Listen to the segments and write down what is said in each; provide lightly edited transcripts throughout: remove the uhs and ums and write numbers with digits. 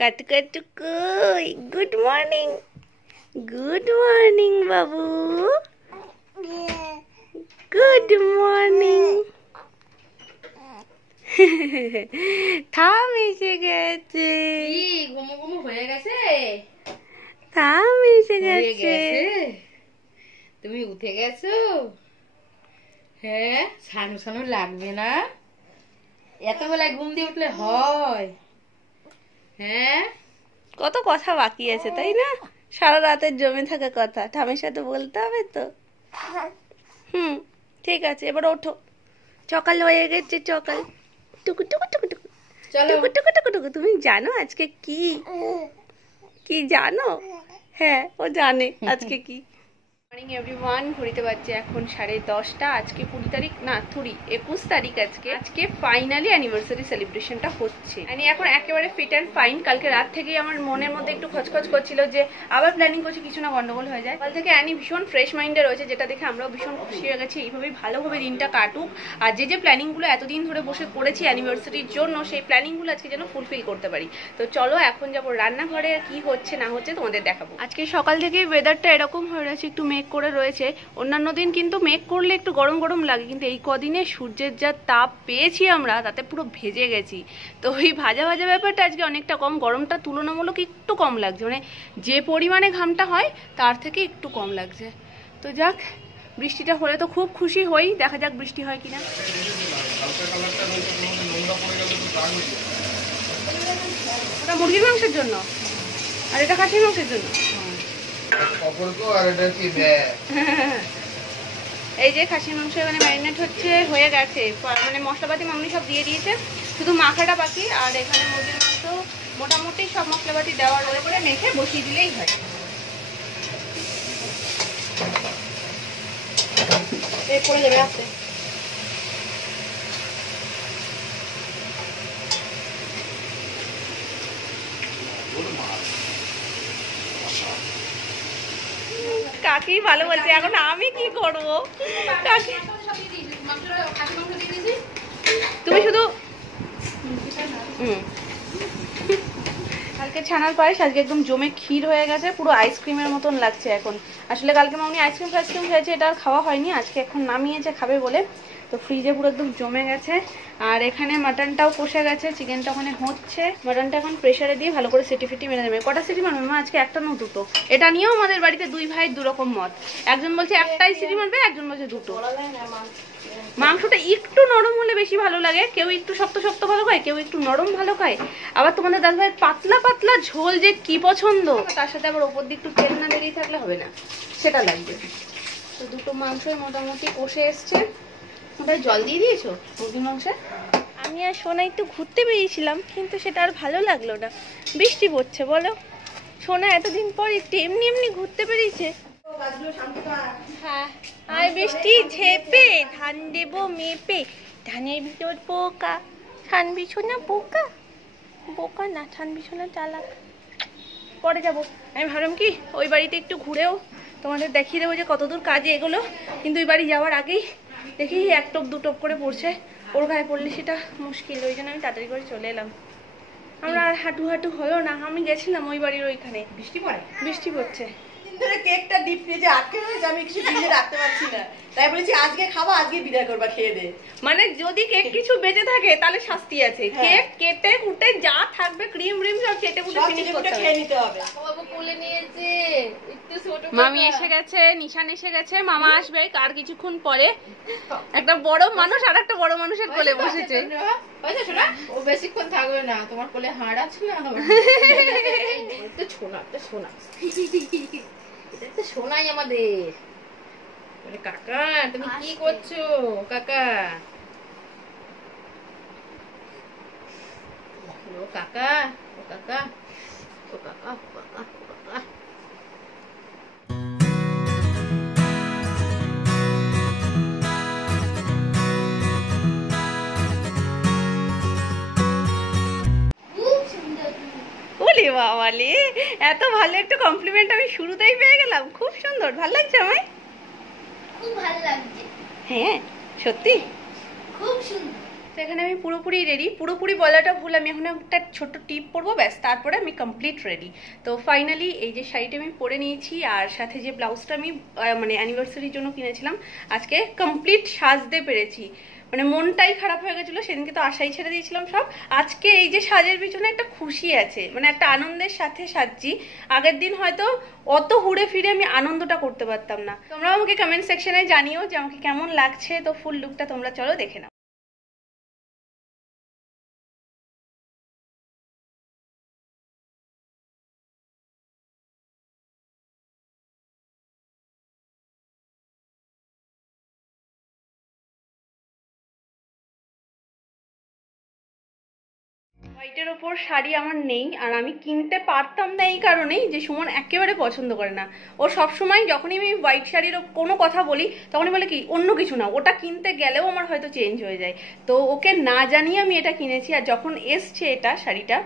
কাটুকাটুকুই good morning. Good morning বাবু, good morning. থাম এসে গেছে, ঘুমো ঘুমো হয়ে গেছে, থাম এসে গেছে। তুমি উঠে গেছো? হ্যাঁ, ছানু ছানু লাগবে না? এত বেলায় ঘুম দিয়ে উঠলে হয়? হ্যাঁ, কত কথা বাকি আছে তাই না? সারা রাতের জমে থাকা কথা ঠামের সাথে বলতে হবে তো। ঠিক আছে, এবার ওঠো, সকাল হয়ে গেছে, সকাল। টুকু টুকু টুকু টুকু চলো। টুকু টুকু টুকু টুকু। তুমি জানো আজকে কি কি জানো? হ্যাঁ, ও জানে আজকে কি। মর্নিং এভরিওয়ান, ঘুরিতে পারছে এখন 10:30। আজকে 20 তারিখ না, 21 তারিখ। আজকে ফাইনালি অ্যানিভার্সারি সেলিব্রেশনটা হচ্ছে। আমি এখন একেবারে ফিট অ্যান্ড ফাইন। কালকে রাত থেকেই আমার মনের মধ্যে একটু খচখচ করছিল যে আবার প্ল্যানিং করছি কিছু না গন্ডগোল হয়ে যায়। কাল থেকে অ্যানি ভীষণ ফ্রেশ মাইন্ডে রয়েছে, যেটা দেখে আমরাও ভীষণ খুশি হয়ে গেছি। এইভাবেই ভালোভাবে দিনটা কাটুক, আর যে প্ল্যানিংগুলো এতদিন ধরে বসে করেছি অ্যানিভার্সারির জন্য, সেই প্ল্যানিংগুলো আজকে যেন ফুলফিল করতে পারি। তো চলো এখন যাবো রান্নাঘরে, কি হচ্ছে না হচ্ছে তোমাদের দেখাবো। আজকে সকাল থেকেই ওয়েদারটা এরকম হয়ে রয়েছে, একটু মেঘ করে রয়েছে। অন্যান্য দিন কিন্তু মেঘ করলে একটু গরম গরম লাগে, কিন্তু এই কদিনে সূর্যের যা তাপ পেয়েছি আমরা, তাতে পুরো ভেজে গেছি। তো ওই ভাজা ভাজা ব্যাপারটা আজকে অনেকটা কম, গরমটা তুলনামূলক একটু কম লাগছে, মানে যে পরিমাণে ঘামটা হয় তার থেকে একটু কম লাগছে। তো যাক, বৃষ্টিটা হলে তো খুব খুশি হই, দেখা যাক বৃষ্টি হয় কিনা। ওটা মুরগির মাংসের জন্য, আর এটা খাসির মাংসের জন্য। এই যে খাসির মাংস মানে ম্যারিনেট হচ্ছে, হয়ে গেছে, মানে মশলাপাতি মামনি সব দিয়ে দিয়েছে, শুধু মাখাটা বাকি। আর এখানে মুরগির মাংস মোটামুটি সব মশলাপাতি দেওয়ার করে মেখে বসিয়ে দিলেই হয়। পড়ে যাবে আসতে। কাকি ভালো বলছে, এখন আমি কি করবো? তুমি শুধু কালকে ছানার পায়েস আজকে একদম জমে ক্ষীর হয়ে গেছে, পুরো আইসক্রিমের মতন লাগছে এখন। আসলে কালকে মামনি আইসক্রিম খেয়েছে, এটা আর খাওয়া হয়নি, আজকে এখন নামিয়েছে খাবে বলে। তো ফ্রিজে পুরো একদম জমে গেছে। আর এখানে মাটনটাও কষে গেছে, চিকেনটা ওখানে হচ্ছে। মাটনটা এখন প্রেসারে দিয়ে ভালো করে সিটি ফিটি মেরে নেবে। কটা সিটি মারবে মা আজকে? একটা না দুটো? এটা নিয়েও আমাদের বাড়িতে দুই ভাই দুরকম মত। একজন বলছে একটাই সিটি মারবে, একজন বলছে দুটো। মাংসটা একটু নরম হলে বেশি ভালো লাগে, কেউ একটু শক্ত শক্ত ভালো খায়, কেউ একটু নরম ভালো খায়। আবার তোমাদের দাদা ভাই পাতলা পাতলা ঝোল যে কি পছন্দ, তার সাথে আবার ওপর দিয়ে একটু তেল না বেরিয়ে থাকলে হবে না, সেটা লাগবে। তো দুটো মাংসই মোটামুটি কষে এসছে। ওটাই জল দিয়ে দিয়েছো মুরগির মাংসে? আমি আর সোনা একটু ঘুরতে বেরিয়েছিলাম, কিন্তু সেটা আর ভালো লাগলো না, বৃষ্টি পড়ছে। বলো, সোনা এতদিন পর একটু এমনি এমনি ঘুরতে বেরিয়েছে। হ্যাঁ, আর বৃষ্টি ঝেপে ধান দেবো মেপে, ধানের ভিতর পোকা, ধান বিছুনা পোকা, বোকা না ধান বিছুনা চালাক। পরে যাবো। আমি ভাবলাম কি ওই বাড়িতে একটু ঘুরেও তোমাদের দেখিয়ে দেবো যে কতদূর কাজে এগুলো, কিন্তু ওই বাড়ি যাওয়ার আগেই দেখি এক টোপ দু টোপ করে পড়ছে, ওর গায়ে পড়লে সেটা মুশকিল, ওই জন্য আমি তাড়াতাড়ি করে চলে এলাম। আমরা আর হাঁটু হাঁটু হলো না, আমি গেছিলাম ওই বাড়ির ওইখানে। বৃষ্টি পড়ে, বৃষ্টি পড়ছে। ধরে কেকটা ডিপ ফ্রিজে আটকে রয়েছে, আমি কিছু ফ্রিজে রাখতে পারছি না, তাই বলেছি আজকে খাবো, আজকে বিদায় করবা খেয়ে দে। মানে যদি কেক কিছু বেঁচে থাকে তাহলে শাস্তি আছে। কেক কেটে কুটে যা থাকবে ক্রিম রিম সব কেটে কুটে ফিনিশ করতে হবে, খেয়ে নিতে হবে। বাবু কোলে নিয়েছে, একটু ছোট মামি এসে গেছে, নিশান এসে গেছে, মামা আসবে আর কিছুক্ষণ পরে। একটা বড় মানুষ আর একটা বড় মানুষের কোলে বসেছে। ও বেশিক্ষণ থাকবে না, তোমার কোলে হাড় আছে না? তো সোনা, তো সোনা, এটা তো সোনাই আমাদের। কাকা তুমি কি করছো? কাকা, ও কাকা, ও কাকা, ও কাকা, ও কাকা, ও কাকা। ওলে বাবালে, এত ভালো একটা কমপ্লিমেন্ট আমি শুরুতেই পেয়ে গেলাম। খুব সুন্দর, ভালো লাগছে আমায়, খুব ভালো লাগছে। হ্যাঁ সত্যি খুব সুন্দর। তো এখানে আমি পুরোপুরি রেডি, পুরোপুরি বলাটা ভুল, আমি এখন একটা ছোট্ট টিপ পরবো ব্যাস, তারপরে আমি কমপ্লিট রেডি। তো ফাইনালি এই যে শাড়িটা আমি পরে নিয়েছি আর সাথে যে ব্লাউজটা আমি মানে অ্যানিভার্সারির জন্য কিনেছিলাম, আজকে কমপ্লিট সাজতে পেরেছি। মানে মনটাই খারাপ হয়ে গেছিলো, সেদিনকে তো আশাই ছেড়ে দিয়েছিলাম সব। আজকে এই যে সাজের পিছনে একটা খুশি আছে, মানে একটা আনন্দের সাথে সাজছি। আগের দিন হয়তো অত ঘুরে ফিরে আমি আনন্দটা করতে পারতাম না। তোমরা আমাকে কমেন্ট সেকশনে জানিও যে আমাকে কেমন লাগছে। তো ফুল লুকটা তোমরা চলো দেখে নাও। হোয়াইটের ওপর শাড়ি আমার নেই, আর আমি কিনতে পারতাম না এই কারণেই যে সুমন একেবারে পছন্দ করে না। ও সবসময় যখনই আমি হোয়াইট শাড়ির কোনো কথা বলি তখনই বলে কি অন্য কিছু না, ওটা কিনতে গেলেও আমার হয়তো চেঞ্জ হয়ে যায়। তো ওকে না জানিয়ে আমি এটা কিনেছি। আর যখন এসছে এটা শাড়িটা,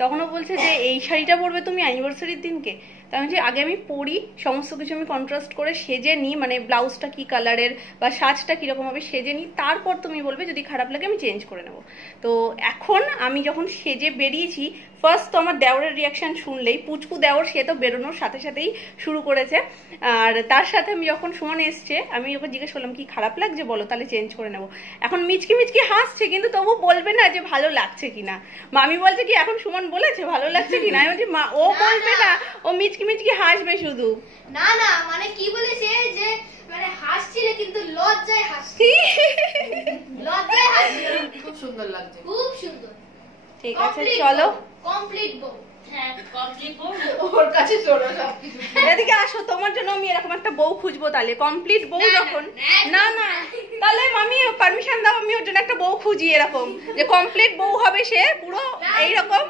তখনও বলছে যে এই শাড়িটা পরবে তুমি অ্যানিভার্সারির দিনকে। তাই আমি যে আগে আমি পরি, সমস্ত কিছু আমি কন্ট্রাস্ট করে সেজে নিই, মানে ব্লাউজটা কি কালারের বা সাজটা কীরকম হবে সেজে নিই, তারপর তুমি বলবে, যদি খারাপ লাগে আমি চেঞ্জ করে নেবো। তো এখন আমি যখন সেজে বেরিয়েছি, ফার্স্ট তো আমার দেওরের রিয়াকশান শুনলেই, পুচকু দেওর সে তো বেরোনোর সাথে সাথেই শুরু করেছে। আর তার সাথে আমি যখন সুমন এসছে, আমি ওকে জিজ্ঞেস করলাম কি খারাপ লাগছে বলো, তাহলে চেঞ্জ করে নেবো। এখন মিচকি মিচকি হাসছে, কিন্তু তবু বলবে না যে ভালো লাগছে কিনা। মামি বলছে কি এখন সুমন বলেছে ভালো লাগছে কিনা, আমি বলছি মা ও বলবে না, ও মিচকি মিচকি হাসবে শুধু। না না মানে কি বলেছে যে মানে হাসছিলে কিন্তু লজ্জায় হাসছি। লজ্জায় হাসছি। খুব সুন্দর লাগছে, খুব সুন্দর। ঠিক আছে চলো কমপ্লিট বউ। হ্যাঁ কমপ্লিট বউ ওর কাছে চলো সবকিছু। এদিকে আসো, তোমার জন্য আমি এরকম একটা বউ খুঁজবো। তাহলে কমপ্লিট বউ যখন না না তাহলে মামি পারমিশন দাও, আমি ওর জন্য একটা বউ খুঁজি এরকম যে কমপ্লিট বউ হবে, সে পুরো এইরকম।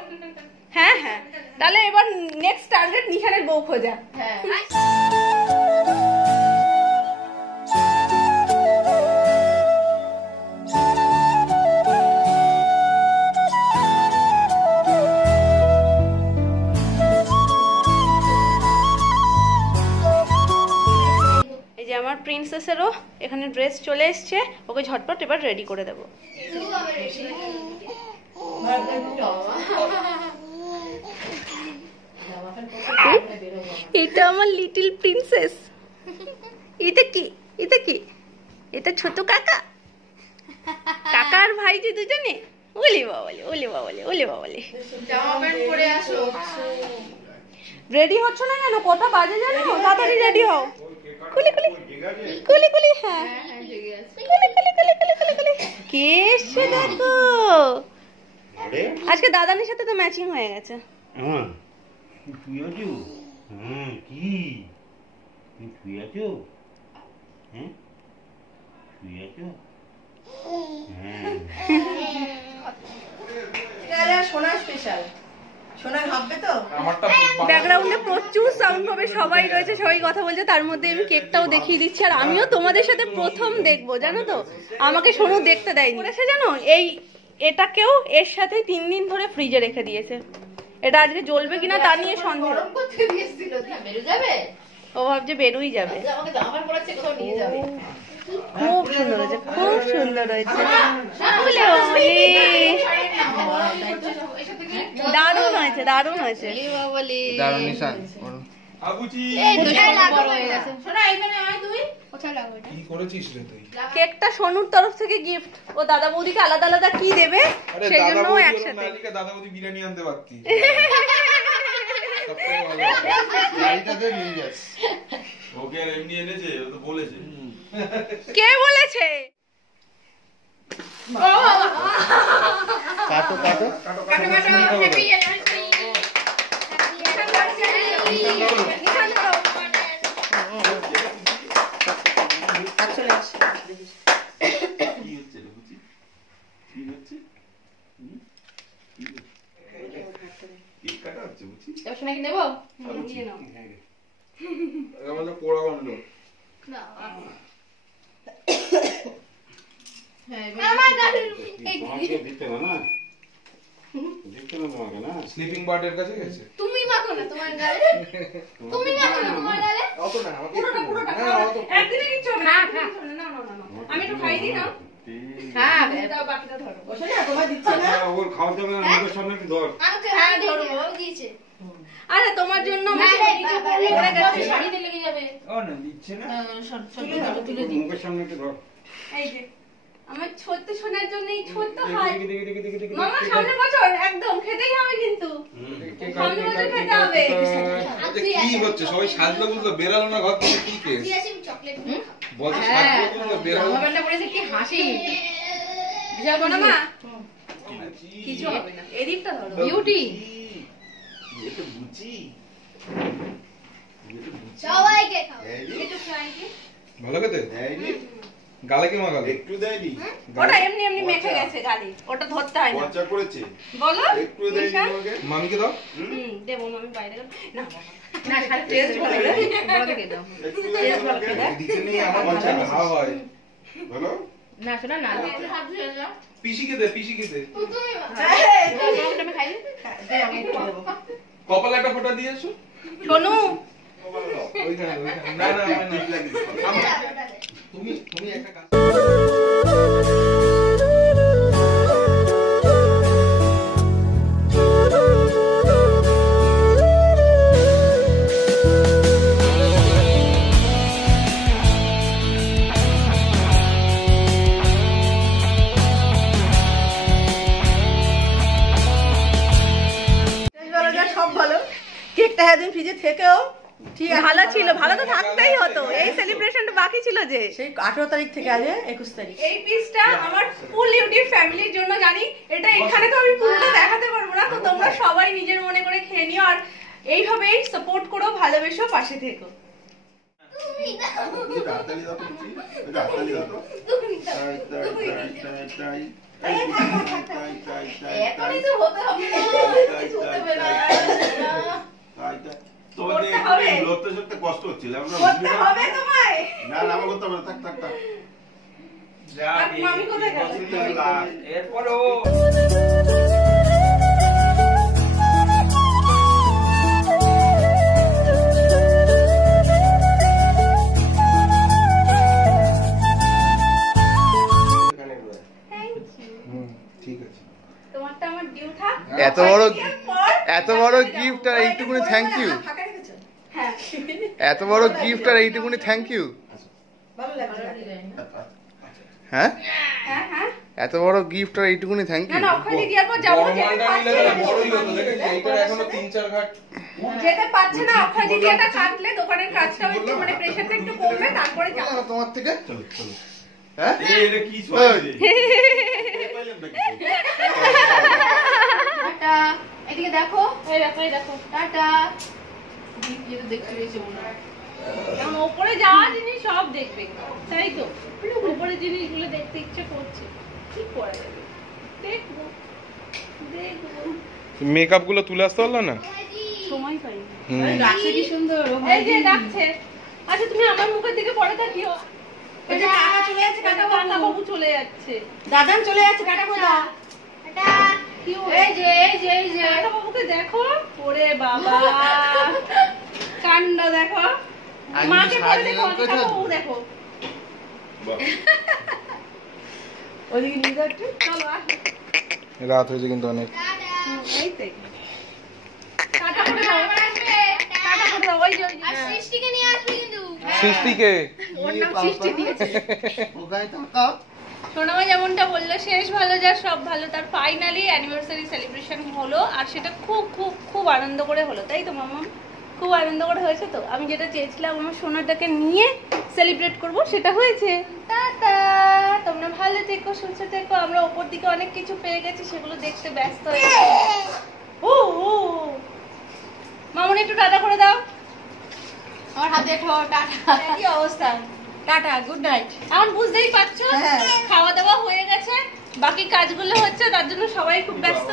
হ্যাঁ হ্যাঁ, তাহলে এবার নেক্সট টার্গেট নিশানের বউ খোঁজা। হ্যাঁ আমার প্রিন্সেসেরও এখানে ড্রেস চলে এসছে, ওকে ঝটপট এবার রেডি করে দেবো। এটা আমার লিটল প্রিন্সেস। এটা কি, এটা কি, এটা ছোট কাকা, কাকা আর ভাই যে দুজনে। ওলে বাবালে, ওলে বাবালে, ওলে বাবালে। জামা প্যান্ট পরে আসো। রেডি হচ্ছ না কেন? কটা বাজে জানো? তাড়াতাড়ি রেডি হও। কুলি কুলি কুলি কুলি, হ্যাঁ কুলি কুলি কুলি কুলি কুলি কুলি। কে এসছে দেখো, আজকে দাদানির সাথে তো ম্যাচিং হয়ে গেছে। হ্যাঁ তুই আছো? হ্যাঁ কি তুই আছো? হ্যাঁ তুই আছো? হ্যাঁ সোনা স্পেশাল, সোনা ভাববে তো। ব্যাকগ্রাউন্ডে প্রচুর সাউন্ড হবে, সবাই রয়েছে, সবাই কথা বলছে, তার মধ্যে আমি কেকটাও দেখিয়ে দিচ্ছি। আর আমিও তোমাদের সাথে প্রথম দেখবো জানো তো, আমাকে সোনু দেখতে দেয়নি। করেছে জানো, এই এটাকেও এর সাথে 3 দিন ধরে ফ্রিজে রেখে দিয়েছে। এটা আজকে জ্বলবে কিনা তা নিয়ে সন্দেহ। গরম করতে দিয়েছিল, বেরো যাবে, ও ভাবছে বেরোই যাবে। আমাকে জামা প্যান্ট পরাচ্ছে, কোথাও নিয়ে যাবে। খুব সুন্দর হয়েছে, খুব সুন্দর হয়েছে, দারুণ হয়েছে, দারুণ হয়েছে। দারুণ নিশান কি করেছিস রে তুই? কেকটা সোনুর তরফ থেকে গিফট, ও দাদা বৌদিকে আলাদা আলাদা কি দেবে আরে সেই দাদা জন্য বৌদি একসাথে। মালিকা দাদা বৌদি বিরিয়ানি আনতে পারতি। সবথেকে ভালো গাড়িটাতে নিয়ে যাস। ওকে আর এমনি এনেছে, ও তো বলেছে। কে বলেছে? কাটো কাটো কি হচ্ছে রে বুঝি, কি হচ্ছে? কেক কাটা হচ্ছে বুঝি। এবার শোনা কি নেবো? আমাদের পোড়া গন্ধ। তোমাকে দিতে হবে না, দিতে হবে তোমাকে না। স্লিপিং বার্ডের কাছে গেছে। তুমি মাখো না তোমার গালে, তুমি মাখো না তোমার গালে। অত না আমাকে পুরোটা পুরোটা না অত একদিনে কিচ্ছু হবে না। না না না না, আমি একটু খাই দিই না। হ্যাঁ বাকিটা ধরো। বসে না তোমার দিচ্ছে না ওর খাওয়া দাওয়া মুখের সামনে একটু ধর। হ্যাঁ ধরবো দিয়েছে। আরে তোমার জন্য না, না, নিচে বাবা, পড়লে পড়ে গেছে। শাড়িতে লেগে যাবে। ও না দিচ্ছে না। তুলে দিই। মুখের সামনে একটু ধর। এই যে আমার ছোট্ট সোনার জন্য এই ছোট্ট হাত। দেখি, দেখি, দেখি, দেখি, দেখি, মামা দেখি। সামনের বছর একদম খেতেই হবে কিন্তু। সামনের বছর খেতে হবে। এটা কি হচ্ছে? সবাই সাজলো বুঝলো, বেরালো না ঘর থেকে, কি কেস? দিয়ে আসি চকলেট। বলছে হ্যাঁ, সাজলো বুঝলো, বেরালো জামা না। প্যান্টটা পরেছে কি হাসি। বিশাল শোনো মা, কি? কিছু হবে না। এদিকটা ধরো। বিউটি। এটা বুঝি। সবাইকে খাও। একটু ফ্রাই কি? ভালো খেতে? দেয়নি? গালে কি মাখালে? একটু দেয়নি? ওটা এমনি এমনি মেখে গেছে গালি। ওটা ধরতে হয় না। খরচা করেছে? বলো? একটু দেয়নি ঈশান? তোমাকে? মামিকে দাও। দেবো আমি বাইরে গেলাম। না বাবা। না শাড়ি টেস্ট ভালো রে। বড় দেখে দাও। একটু দেয়নি তোমাকে? এদিকে নিয়ে আমার বাচ্চা খাওয়া হয়। বলো? না শোনা না। পিসিকে দে, পিসিকে দে। তুমি আমি খাই। আমি একটু দেবো কপালে একটা ফোঁটা দিয়ে এসো। শোনো, ওইখানে, ওইখানে। না, না, না, ঠিক না। লাগিস। তুমি একটা কাজ বেশ ভালো যা সব ভালো কেকটা একদিন ফ্রিজে থেকেও ঠিক আছে ভালো ছিল, ভালো তো থাকতেই হতো। এই সেলিব্রেশনটা বাকি ছিল যে। সেই 18 তারিখ থেকে আজ 21 তারিখ এই পিসটা আমার ফুল ইউটিউব ফ্যামিলির জন্য জানি। এটা এখানে তো আমি পুরোটা দেখাতে পারবো না, তো তোমরা সবাই নিজের মনে করে খেয়ে নিও আর এইভাবেই সাপোর্ট করো, ভালোবেসো, পাশে থেকো। একটু হাততালি দাও তো বুঝি। একটু হাততালি দাও তো। তাই, তাই, তাই, তাই, তাই। এই তাই, তাই, তাই, তাই, এখনই তো হতে হবে না, তাই, কিছু তাই, হতে হবে না। তাই, তাই। তোমাদের করতে হবে। একটু লড়তে চড়তে কষ্ট হচ্ছিল আমরা করতে হবে তোমায়। না না আমার করতে হবে না, থাক থাক থাক আর মামি কোথায় গেল? এরপরও ঠিক আছে। তোমারটা আমার ডিউ থাক। এত বড় এর পর এত বড় গিফট আর এইটুকুনি থ্যাংক ইউ। ফাঁকা রেখেছো হ্যাঁ, এত বড় গিফট আর এইটুকুনি থ্যাংক ইউ। ভালো লাগছে হ্যাঁ হ্যাঁ, হ্যাঁ। এত বড় গিফট আর এইটুকুনি থ্যাংক না ইউ। না, ওখানে গিয়ে পর যাবো, বড় যেতে মালটা নিলে পারছে তাহলে বড়ই হতো, দেখেছিস? এইটার এখনো 3-4 ঘাট। যেতে পারছে না, ওখানে গিয়ে এটা কাটলে দোকানের কাজটা একটু মানে প্রেশারটা একটু কমবে, তারপরে যাবো। তোমার থেকে চলো চলো হ্যাঁ এটা কি শোনাচ্ছে পাইলাম নাকি টাটা। এদিকে দেখো। এই দেখো, এই দেখো। টাটা। এটা দেখতে পেয়েছে মনে হয়। এখন ওপরে যাওয়া জিনিস সব দেখবে, তাই তো? ওপরে জিনিসগুলো দেখতে ইচ্ছে করছে, কি করা যাবে? দেখবো দেখবো, মেকআপ গুলো তুলে আসতে পারলো না? সময় পাইনি। ডাকছে কি সুন্দর। ও এই যে ডাকছে। আচ্ছা তুমি আমার মুখের দিকে পরে তাকিও। এই যে কাকা চলে যাচ্ছে, কাকা বাবু। কাকা বাবু চলে যাচ্ছে। দাদান চলে যাচ্ছে কাকা কোথা কি এই যে এই যে এই যে কাকা বাবুকে দেখো, ওরে বাবা কাণ্ড দেখো। আজকে মাকে পরে সারাদিন দেখো, এরকম করে কাকা থাকবো? বাবু দেখো। বাহ ওদিকে নিয়ে যাও একটু চলো আসো। রাত হয়েছে কিন্তু অনেক। এই তো টাটা করে দাও, টাটা করে দাও, ওই যে ওই যে। আর সৃষ্টিকে নিয়ে আসবি কিন্তু। সৃষ্টিকে ওর নাম সৃষ্টি দিয়েছে। ওখানে তাকাও। সোনামা যেমনটা বললো, শেষ ভালো যার সব ভালো, তার ফাইনালি অ্যানিভার্সারি সেলিব্রেশন হলো আর সেটা খুব খুব খুব আনন্দ করে হলো, তাই তো মাম্মা? খুব আনন্দ করে হয়েছে তো? আমি যেটা চেয়েছিলাম আমার সোনাটাকে নিয়ে সেলিব্রেট করব, সেটা হয়েছে। টাটা, তোমরা ভালো থেকো, সুস্থ থেকো। আমরা ওপর দিকে অনেক কিছু পেয়ে গেছি, সেগুলো দেখতে ব্যস্ত হয়ে গেছি। ও ও মামুনি একটু টাটা করে দাও। আমার হাতে ঠো টাটা। কি অবস্থা? টাটা গুড নাইট এখন বুঝতেই পারছো, হ্যাঁ। খাওয়া দাওয়া হয়ে গেছে, বাকি কাজগুলো হচ্ছে, তার জন্য সবাই খুব ব্যস্ত।